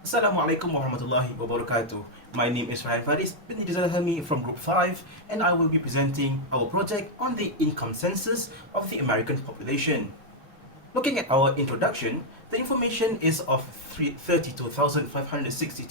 Assalamualaikum warahmatullahi wabarakatuh. My name is Ryan Faris bin Hami from Group 5, and I will be presenting our project on the income census of the American population. Looking at our introduction, the information is of 32,562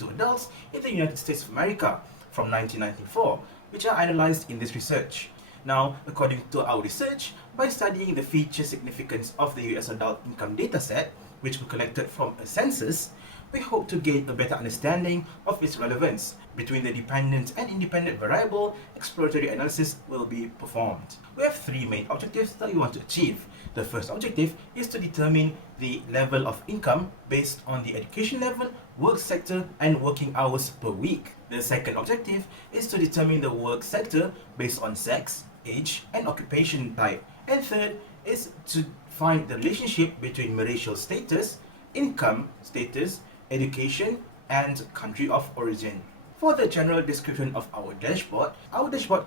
adults in the United States of America from 1994, which are analyzed in this research. Now, according to our research, by studying the feature significance of the US adult income dataset, which we collected from a census, we hope to gain a better understanding of its relevance. Between the dependent and independent variable, exploratory analysis will be performed. We have three main objectives that we want to achieve. The first objective is to determine the level of income based on the education level, work sector, and working hours per week. The second objective is to determine the work sector based on sex, age, and occupation type. And third is to find the relationship between marital status, income status, education, and country of origin. For the general description of our dashboard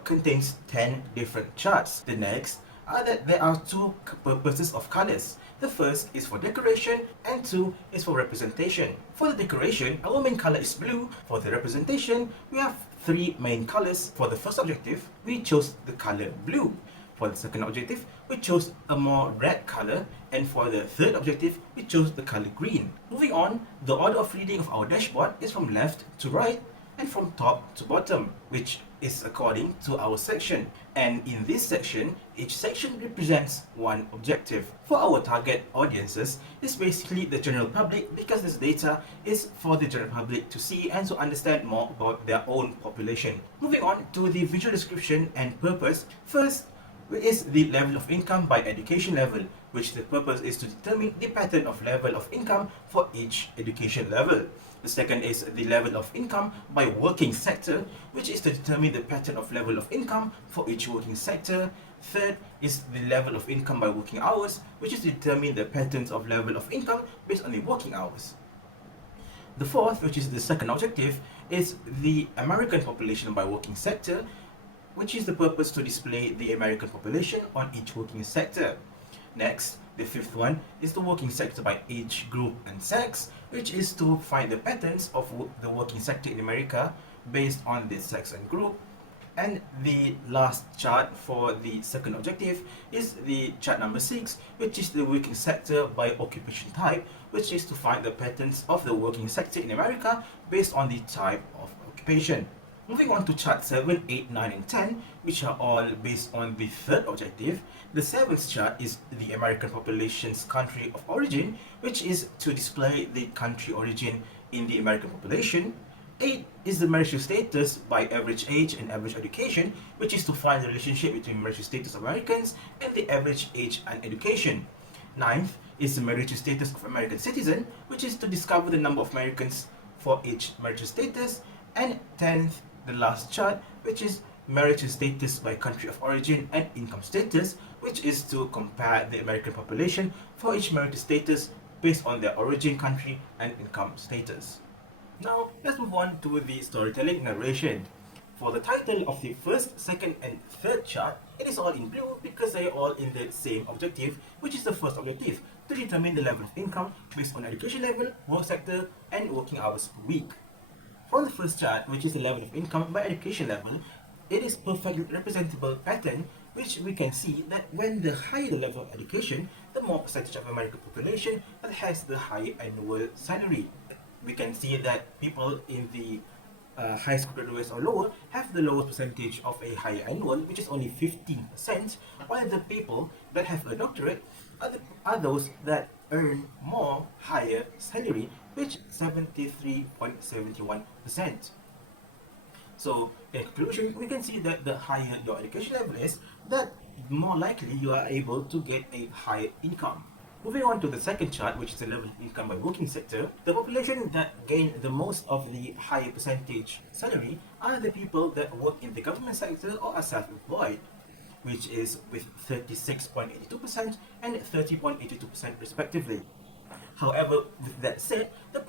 contains 10 different charts. The next are that there are two purposes of colors. The first is for decoration and two is for representation. For the decoration, our main color is blue. For the representation, we have three main colors. For the first objective, we chose the color blue. For the second objective, we chose a more red color, and for the third objective, we chose the color green. Moving on, the order of reading of our dashboard is from left to right and from top to bottom, which is according to our section. And in this section, each section represents one objective. For our target audiences, it's basically the general public, because this data is for the general public to see and to understand more about their own population. Moving on to the visual description and purpose. First, is the level of income by education level, which the purpose is to determine the pattern of level of income for each education level. The second is the level of income by working sector, which is to determine the pattern of level of income for each working sector. Third is the level of income by working hours, which is to determine the patterns of level of income based on the working hours. The fourth, which is the second objective, is the American population by working sector, which is the purpose to display the American population on each working sector. Next, the fifth one is the working sector by age group and sex, which is to find the patterns of the working sector in America based on this sex and group. And the last chart for the second objective is the chart number 6, which is the working sector by occupation type, which is to find the patterns of the working sector in America based on the type of occupation. Moving on to chart 7, 8, 9, and 10, which are all based on the third objective. The seventh chart is the American population's country of origin, which is to display the country origin in the American population. 8 is the marital status by average age and average education, which is to find the relationship between marital status of Americans and the average age and education. 9th is the marital status of American citizen, which is to discover the number of Americans for each marital status. And 10th, the last chart, which is marital status by country of origin and income status, which is to compare the American population for each marital status based on their origin country and income status. Now, let's move on to the storytelling narration. For the title of the first, second, and third chart, it is all in blue because they are all in the same objective, which is the first objective, to determine the level of income based on education level, work sector, and working hours per week. For the first chart, which is the level of income by education level, it is perfectly representable pattern, which we can see that when the higher the level of education, the more percentage of American population that has the higher annual salary. We can see that people in the high school graduates or lower have the lowest percentage of a higher annual, which is only 15%, while the people that have a doctorate are those that earn more higher salary, which 73.71%. So in conclusion, we can see that the higher your education level is, that more likely you are able to get a higher income. Moving on to the second chart, which is the level of income by working sector, the population that gain the most of the higher percentage salary are the people that work in the government sector or are self-employed, which is with 36.82% and 30.82% respectively. However, with that said, the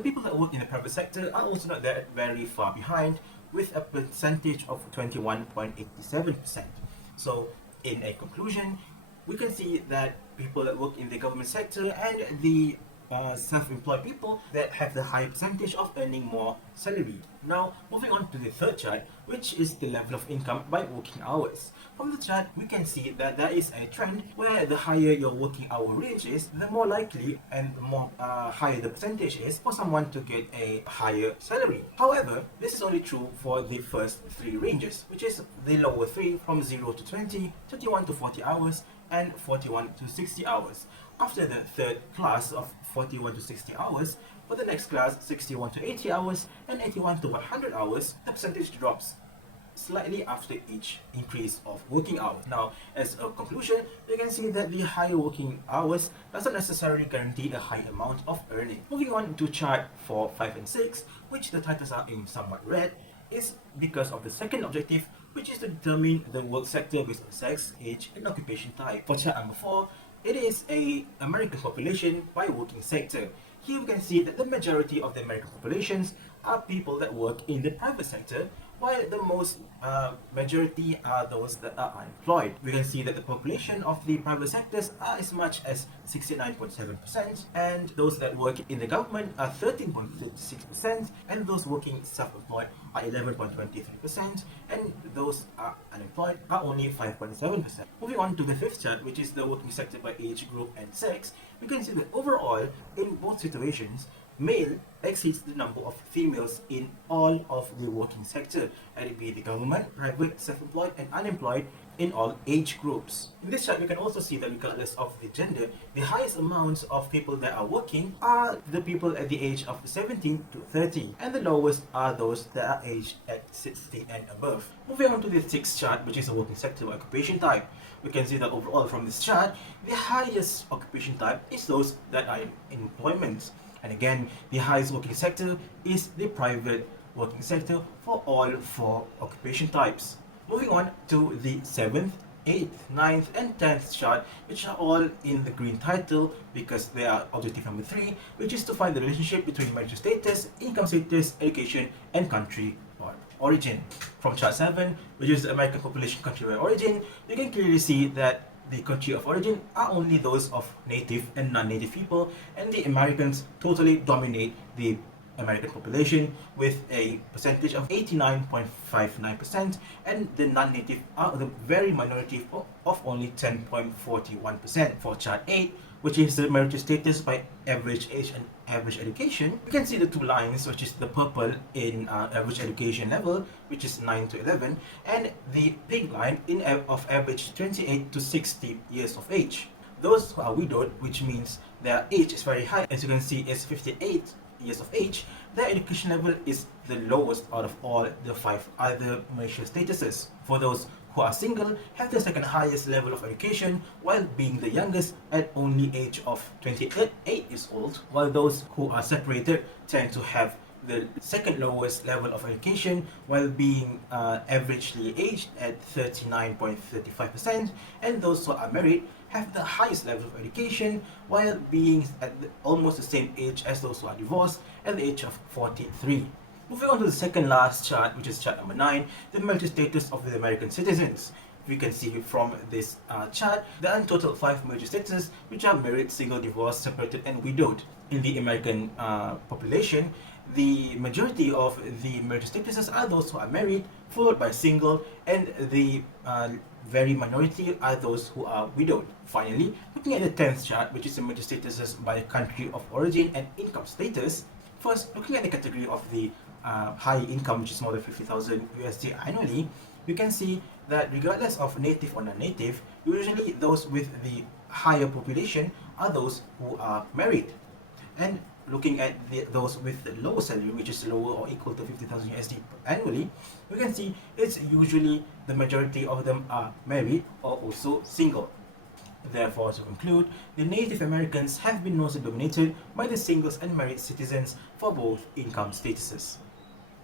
people that work in the private sector are also not that very far behind, with a percentage of 21.87%. So, in a conclusion, we can see that people that work in the government sector and the self-employed people that have the higher percentage of earning more salary. Now, moving on to the third chart, which is the level of income by working hours. From the chart, we can see that there is a trend where the higher your working hour range is, the more likely and the more higher the percentage is for someone to get a higher salary. However, this is only true for the first three ranges, which is the lower three from 0 to 20, 21 to 40 hours, and 41 to 60 hours. After the third class of 41 to 60 hours, for the next class 61 to 80 hours and 81 to 100 hours, the percentage drops slightly after each increase of working hours. Now, as a conclusion, you can see that the higher working hours doesn't necessarily guarantee a high amount of earning. Moving on to chart 4, 5, and 6, which the titles are in somewhat red, is because of the second objective, which is to determine the work sector based on sex, age, and occupation type. For chart number 4, it is a American population by working sector. Here we can see that the majority of the American populations are people that work in the private sector, while the most majority are those that are unemployed. We can see that the population of the private sectors are as much as 69.7%, and those that work in the government are 13.36%, and those working self-employed are 11.23%, and those are unemployed are only 5.7%. Moving on to the fifth chart, which is the working sector by age group and sex, we can see that overall, in both situations, male exceeds the number of females in all of the working sector, and it be the government, private, self-employed, and unemployed in all age groups. In this chart, we can also see that regardless of the gender, the highest amounts of people that are working are the people at the age of 17 to 30, and the lowest are those that are aged at 60 and above. Moving on to the sixth chart, which is a working sector by occupation type, we can see that overall from this chart, the highest occupation type is those that are in employment. And again, the highest working sector is the private working sector for all four occupation types. Moving on to the 7th, 8th, 9th, and 10th chart, which are all in the green title because they are objective number 3, which is to find the relationship between marital status, income status, education, and country or origin. From chart 7, which is the American population country by origin, you can clearly see that the country of origin are only those of native and non-native people, and the Americans totally dominate the American population with a percentage of 89.59%, and the non-native are the very minority of only 10.41%. For chart 8, which is the marital status by average age and average education, you can see the two lines, which is the purple in average education level, which is 9 to 11, and the pink line in of average 28 to 60 years of age. Those who are widowed, which means their age is very high, as you can see is 58 years of age, their education level is the lowest out of all the 5 other marital statuses. For those who are single, have the second highest level of education, while being the youngest at only age of 28 years old, while those who are separated tend to have the second lowest level of education, while being averagely aged at 39.35%, and those who are married have the highest level of education, while being at almost the same age as those who are divorced at the age of 43. Moving on to the second last chart, which is chart number 9, the marital status of the American citizens. We can see from this chart, there are in total 5 marital statuses, which are married, single, divorced, separated, and widowed. In the American population, the majority of the marital statuses are those who are married, followed by single, and the very minority are those who are widowed. Finally, looking at the 10th chart, which is the marital statuses by country of origin and income status. First, looking at the category of the high income, which is more than 50,000 USD annually, you can see that regardless of native or non-native, usually those with the higher population are those who are married. And looking at those with the lower salary, which is lower or equal to 50,000 USD annually, we can see it's usually the majority of them are married or also single. Therefore, to conclude, the Native Americans have been mostly dominated by the singles and married citizens for both income statuses.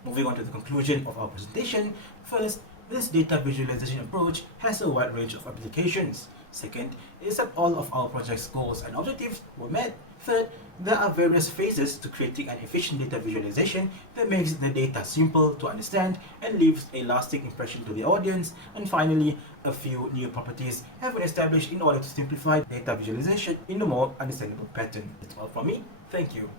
Moving on to the conclusion of our presentation, first, this data visualization approach has a wide range of applications. Second, is that all of our project's goals and objectives were met. Third, there are various phases to creating an efficient data visualization that makes the data simple to understand and leaves a lasting impression to the audience. And finally, a few new properties have been established in order to simplify data visualization in a more understandable pattern. That's all from me. Thank you.